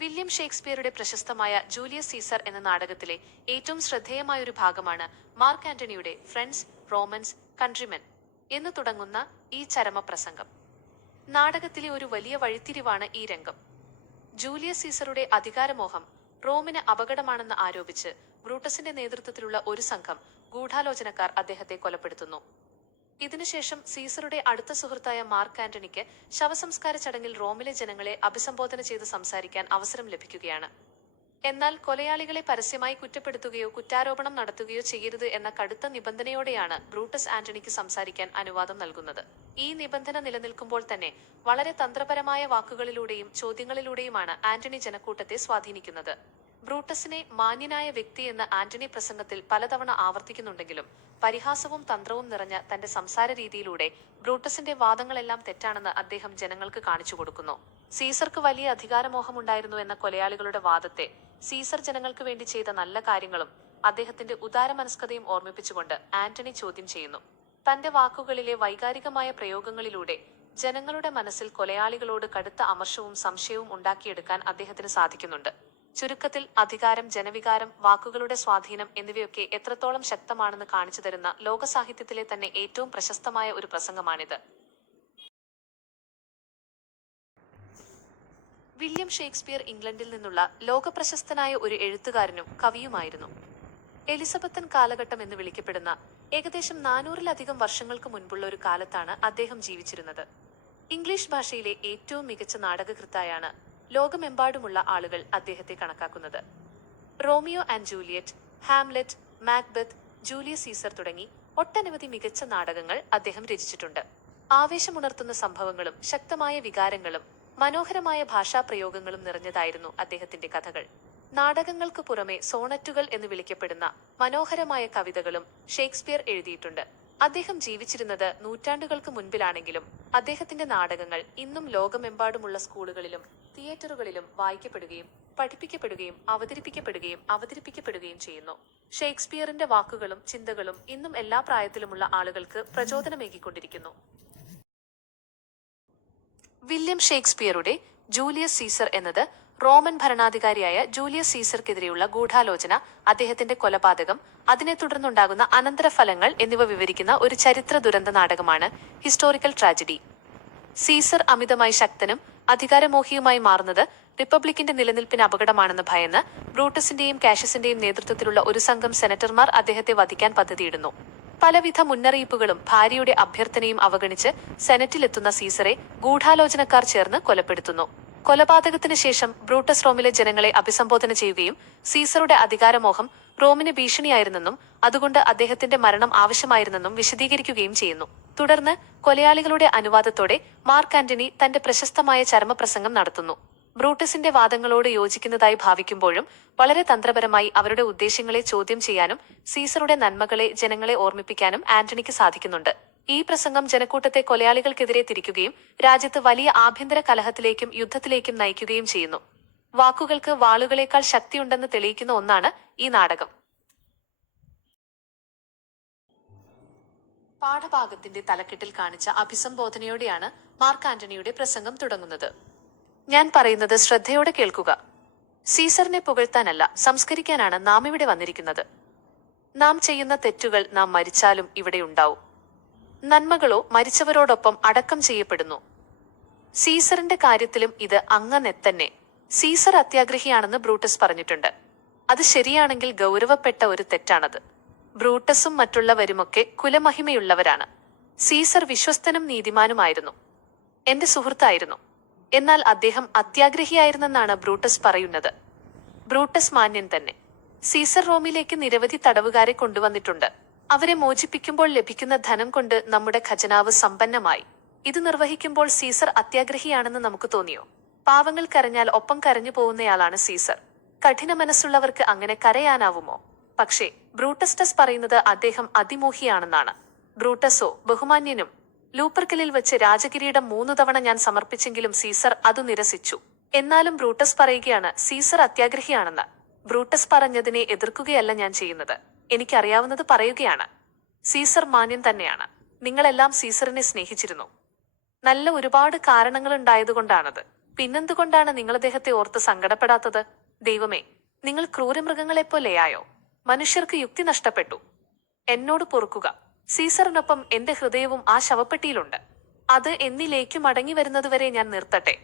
William ഷേക്സ്പിയറുടെ പ്രശസ്തമായ Julius Caesar എന്ന നാടകത്തിലെ ഏറ്റവും ശ്രദ്ധേയമായ ഒരു ഭാഗമാണ് മാർക്ക് ആന്റണിയുടെ ഫ്രണ്ട്സ്, റോമൻസ്, കൺട്രിമെൻ എന്ന് തുടങ്ങുന്ന ഈ ചരമപ്രസംഗം. നാടകത്തിലെ ഒരു വലിയ വഴിത്തിരിവാണ് ഈ രംഗം. ജൂലിയസ് സീസറുടെ അധികാരമോഹം റോമിന് അപകടമാണെന്ന് ആരോപിച്ച് ബ്രൂട്ടസിന്റെ നേതൃത്വത്തിലുള്ള ഒരു സംഘം ഗൂഢാലോചനക്കാർ അദ്ദേഹത്തെ കൊലപ്പെടുത്തുന്നു. ഇതിനുശേഷം സീസറുടെ അടുത്ത സുഹൃത്തായ മാർക്ക് ആന്റണിക്ക് ശവസംസ്കാര ചടങ്ങിൽ റോമിലെ ജനങ്ങളെ അഭിസംബോധന ചെയ്ത് സംസാരിക്കാൻ അവസരം ലഭിക്കുകയാണ്. എന്നാൽ കൊലയാളികളെ പരസ്യമായി കുറ്റപ്പെടുത്തുകയോ കുറ്റാരോപണം നടത്തുകയോ ചെയ്യരുത് എന്ന കടുത്ത നിബന്ധനയോടെയാണ് ബ്രൂട്ടസ് ആന്റണിക്ക് സംസാരിക്കാൻ അനുവാദം നൽകുന്നത്. ഈ നിബന്ധന നിലനിൽക്കുമ്പോൾ തന്നെ വളരെ തന്ത്രപരമായ വാക്കുകളിലൂടെയും ചോദ്യങ്ങളിലൂടെയുമാണ് ആന്റണി ജനക്കൂട്ടത്തെ സ്വാധീനിക്കുന്നത്. ബ്രൂട്ടസിനെ മാന്യനായ വ്യക്തിയെന്ന് ആന്റണി പ്രസംഗത്തിൽ പലതവണ ആവർത്തിക്കുന്നുണ്ടെങ്കിലും പരിഹാസവും തന്ത്രവും നിറഞ്ഞ തന്റെ സംസാര രീതിയിലൂടെ ബ്രൂട്ടസിന്റെ വാദങ്ങളെല്ലാം തെറ്റാണെന്ന് അദ്ദേഹം ജനങ്ങൾക്ക് കാണിച്ചു കൊടുക്കുന്നു. സീസർക്ക് വലിയ അധികാരമോഹമുണ്ടായിരുന്നു എന്ന കൊലയാളികളുടെ വാദത്തെ സീസർ ജനങ്ങൾക്ക് വേണ്ടി ചെയ്ത നല്ല കാര്യങ്ങളും അദ്ദേഹത്തിന്റെ ഉദാരമനസ്കതയും ഓർമ്മിപ്പിച്ചുകൊണ്ട് ആന്റണി ചോദ്യം ചെയ്യുന്നു. തന്റെ വാക്കുകളിലെ വൈകാരികമായ പ്രയോഗങ്ങളിലൂടെ ജനങ്ങളുടെ മനസ്സിൽ കൊലയാളികളോട് കടുത്ത അമർഷവും സംശയവും ഉണ്ടാക്കിയെടുക്കാൻ അദ്ദേഹത്തിന് സാധിക്കുന്നുണ്ട്. ചുരുക്കത്തിൽ അധികാരം, ജനവികാരം, വാക്കുകളുടെ സ്വാധീനം എന്നിവയൊക്കെ എത്രത്തോളം ശക്തമാണെന്ന് കാണിച്ചു തരുന്ന ലോകസാഹിത്യത്തിലെ തന്നെ ഏറ്റവും പ്രശസ്തമായ ഒരു പ്രസംഗമാണിത്. വില്യം ഷേക്സ്പിയർ ഇംഗ്ലണ്ടിൽ നിന്നുള്ള ലോകപ്രശസ്തനായ ഒരു എഴുത്തുകാരനും കവിയുമായിരുന്നു. എലിസബത്തൻ കാലഘട്ടം എന്ന് വിളിക്കപ്പെടുന്ന ഏകദേശം 400-ലധികം വർഷങ്ങൾക്ക് മുൻപുള്ള ഒരു കാലത്താണ് അദ്ദേഹം ജീവിച്ചിരുന്നത്. ഇംഗ്ലീഷ് ഭാഷയിലെ ഏറ്റവും മികച്ച നാടകകൃത്തായാണ് ലോകമെമ്പാടുമുള്ള ആളുകൾ അദ്ദേഹത്തെ കണക്കാക്കുന്നത്. Romeo and Juliet, Hamlet, Macbeth, Julius Caesar തുടങ്ങി ഒട്ടനവധി മികച്ച നാടകങ്ങൾ അദ്ദേഹം രചിച്ചിട്ടുണ്ട്. ആവേശമുണർത്തുന്ന സംഭവങ്ങളും ശക്തമായ വികാരങ്ങളും മനോഹരമായ ഭാഷാപ്രയോഗങ്ങളും നിറഞ്ഞതായിരുന്നു അദ്ദേഹത്തിന്റെ കഥകൾ. നാടകങ്ങൾക്ക് പുറമെ സോണറ്റുകൾ എന്ന് വിളിക്കപ്പെടുന്ന മനോഹരമായ കവിതകളും ഷേക്സ്പിയർ എഴുതിയിട്ടുണ്ട്. അദ്ദേഹം ജീവിച്ചിരുന്നത് നൂറ്റാണ്ടുകൾക്ക് മുൻപിലാണെങ്കിലും അദ്ദേഹത്തിന്റെ നാടകങ്ങൾ ഇന്നും ലോകമെമ്പാടുമുള്ള സ്കൂളുകളിലും തിയേറ്ററുകളിലും വായിക്കപ്പെടുകയും പഠിപ്പിക്കപ്പെടുകയും അവതരിപ്പിക്കപ്പെടുകയും ചെയ്യുന്നു. ഷേക്സ്പിയറിന്റെ വാക്കുകളും ചിന്തകളും ഇന്നും എല്ലാ പ്രായത്തിലുമുള്ള ആളുകൾക്ക് പ്രചോദനമേകിക്കൊണ്ടിരിക്കുന്നു. വില്യം ഷേക്സ്പിയറുടെ ജൂലിയസ് സീസർ എന്നത് റോമൻ ഭരണാധികാരിയായ ജൂലിയസ് സീസർക്കെതിരെയുള്ള ഗൂഢാലോചന, അദ്ദേഹത്തിന്റെ കൊലപാതകം, അതിനെ തുടർന്നുണ്ടാകുന്ന അനന്തരഫലങ്ങൾ എന്നിവ വിവരിക്കുന്ന ഒരു ചരിത്ര ദുരന്ത നാടകമാണ്. Historical tragedy. സീസർ അമിതമായി ശക്തനും അധികാരമോഹിയുമായി മാറുന്നത് റിപ്പബ്ലിക്കിന്റെ നിലനിൽപ്പിന് അപകടമാണെന്ന് ഭയന്ന് ബ്രൂട്ടസിന്റെയും കാഷ്യസിന്റെയും നേതൃത്വത്തിലുള്ള ഒരു സംഘം സെനറ്റർമാർ അദ്ദേഹത്തെ വധിക്കാൻ പദ്ധതിയിടുന്നു. പലവിധ മുന്നറിയിപ്പുകളും ഭാര്യയുടെ അഭ്യർത്ഥനയും അവഗണിച്ച് സെനറ്റിലെത്തുന്ന സീസറെ ഗൂഢാലോചനക്കാർ ചേർന്ന് കൊലപ്പെടുത്തുന്നു. കൊലപാതകത്തിന് ശേഷം ബ്രൂട്ടസ് റോമിലെ ജനങ്ങളെ അഭിസംബോധന ചെയ്യുകയും സീസറുടെ അധികാരമോഹം റോമിന് ഭീഷണിയായിരുന്നെന്നും അതുകൊണ്ട് അദ്ദേഹത്തിന്റെ മരണം ആവശ്യമായിരുന്നെന്നും വിശദീകരിക്കുകയും ചെയ്യുന്നു. തുടർന്ന് കൊലയാളികളുടെ അനുവാദത്തോടെ മാർക്ക് ആന്റണി തന്റെ പ്രശസ്തമായ ചരമപ്രസംഗം നടത്തുന്നു. ബ്രൂട്ടസിന്റെ വാദങ്ങളോട് യോജിക്കുന്നതായി ഭാവിക്കുമ്പോഴും വളരെ തന്ത്രപരമായി അവരുടെ ഉദ്ദേശ്യങ്ങളെ ചോദ്യം ചെയ്യാനും സീസറുടെ നന്മകളെ ജനങ്ങളെ ഓർമ്മിപ്പിക്കാനും ആന്റണിക്ക് സാധിക്കുന്നുണ്ട്. ഈ പ്രസംഗം ജനക്കൂട്ടത്തെ കൊലയാളികൾക്കെതിരെ തിരിക്കുകയും രാജ്യത്ത് വലിയ ആഭ്യന്തര കലഹത്തിലേക്കും യുദ്ധത്തിലേക്കും നയിക്കുകയും ചെയ്യുന്നു. വാക്കുകൾക്ക് വാളുകളേക്കാൾ ശക്തിയുണ്ടെന്ന് തെളിയിക്കുന്ന ഒന്നാണ് ഈ നാടകം. പാഠഭാഗത്തിന്റെ തലക്കെട്ടിൽ കാണിച്ച അഭിസംബോധനയോടെയാണ് മാർക്ക് ആന്റണിയുടെ പ്രസംഗം തുടങ്ങുന്നത്. ഞാൻ പറയുന്നത് ശ്രദ്ധയോടെ കേൾക്കുക. സീസറിനെ പുകഴ്ത്താനല്ല, സംസ്കരിക്കാനാണ് നാം ഇവിടെ വന്നിരിക്കുന്നത്. നാം ചെയ്യുന്ന തെറ്റുകൾ നാം മരിച്ചാലും ഇവിടെ ഉണ്ടാവും. നന്മകളോ മരിച്ചവരോടൊപ്പം അടക്കം ചെയ്യപ്പെടുന്നു. സീസറിന്റെ കാര്യത്തിലും ഇത് അങ്ങനെ തന്നെ. സീസർ അത്യാഗ്രഹിയാണെന്ന് ബ്രൂട്ടസ് പറഞ്ഞിട്ടുണ്ട്. അത് ശരിയാണെങ്കിൽ ഗൗരവപ്പെട്ട ഒരു തെറ്റാണത്. ബ്രൂട്ടസും മറ്റുള്ളവരുമൊക്കെ കുലമഹിമയുള്ളവരാണ്. സീസർ വിശ്വസ്തനും നീതിമാനുമായിരുന്നു. എന്റെ സുഹൃത്തായിരുന്നു. എന്നാൽ അദ്ദേഹം അത്യാഗ്രഹിയായിരുന്നെന്നാണ് ബ്രൂട്ടസ് പറയുന്നത്. ബ്രൂട്ടസ് മാന്യൻ തന്നെ. സീസർ റോമിലേക്ക് നിരവധി തടവുകാരെ കൊണ്ടുവന്നിട്ടുണ്ട്. അവരെ മോചിപ്പിക്കുമ്പോൾ ലഭിക്കുന്ന ധനം കൊണ്ട് നമ്മുടെ ഖജനാവ് സമ്പന്നമായി. ഇത് നിർവഹിക്കുമ്പോൾ സീസർ അത്യാഗ്രഹിയാണെന്ന് നമുക്ക് തോന്നിയോ? പാവങ്ങൾ കരഞ്ഞാൽ ഒപ്പം കരഞ്ഞു പോകുന്നയാളാണ് സീസർ. കഠിന മനസ്സുള്ളവർക്ക് അങ്ങനെ കരയാനാവുമോ? പക്ഷേ ബ്രൂട്ടസ്റ്റസ് പറയുന്നത് അദ്ദേഹം അതിമോഹിയാണെന്നാണ്. ബ്രൂട്ടസോ ബഹുമാന്യനും. ലൂപ്പർക്കലിൽ വെച്ച് രാജകിരീടം 3 തവണ ഞാൻ സമർപ്പിച്ചെങ്കിലും സീസർ അത് നിരസിച്ചു. എന്നാലും ബ്രൂട്ടസ് പറയുകയാണ് സീസർ അത്യാഗ്രഹിയാണെന്ന്. ബ്രൂട്ടസ് പറഞ്ഞതിനെ എതിർക്കുകയല്ല ഞാൻ ചെയ്യുന്നത്. എനിക്കറിയാവുന്നത് പറയുകയാണ്. സീസർ മാന്യൻ തന്നെയാണ്. നിങ്ങളെല്ലാം സീസറിനെ സ്നേഹിച്ചിരുന്നു. നല്ല ഒരുപാട് കാരണങ്ങളുണ്ടായതുകൊണ്ടാണത്. പിന്നെന്തുകൊണ്ടാണ് നിങ്ങൾ അദ്ദേഹത്തെ ഓർത്ത് സങ്കടപ്പെടാത്തത്? ദൈവമേ, നിങ്ങൾ ക്രൂരമൃഗങ്ങളെപ്പോലെയായോ? മനുഷ്യർക്ക് യുക്തി നഷ്ടപ്പെട്ടു. എന്നോട് പൊറുക്കുക. സീസറിനൊപ്പം എന്റെ ഹൃദയവും ആ ശവപ്പെട്ടിയിലുണ്ട്. അത് എന്നിലേക്ക് മടങ്ങി വരുന്നതുവരെ ഞാൻ നിർത്തട്ടെ.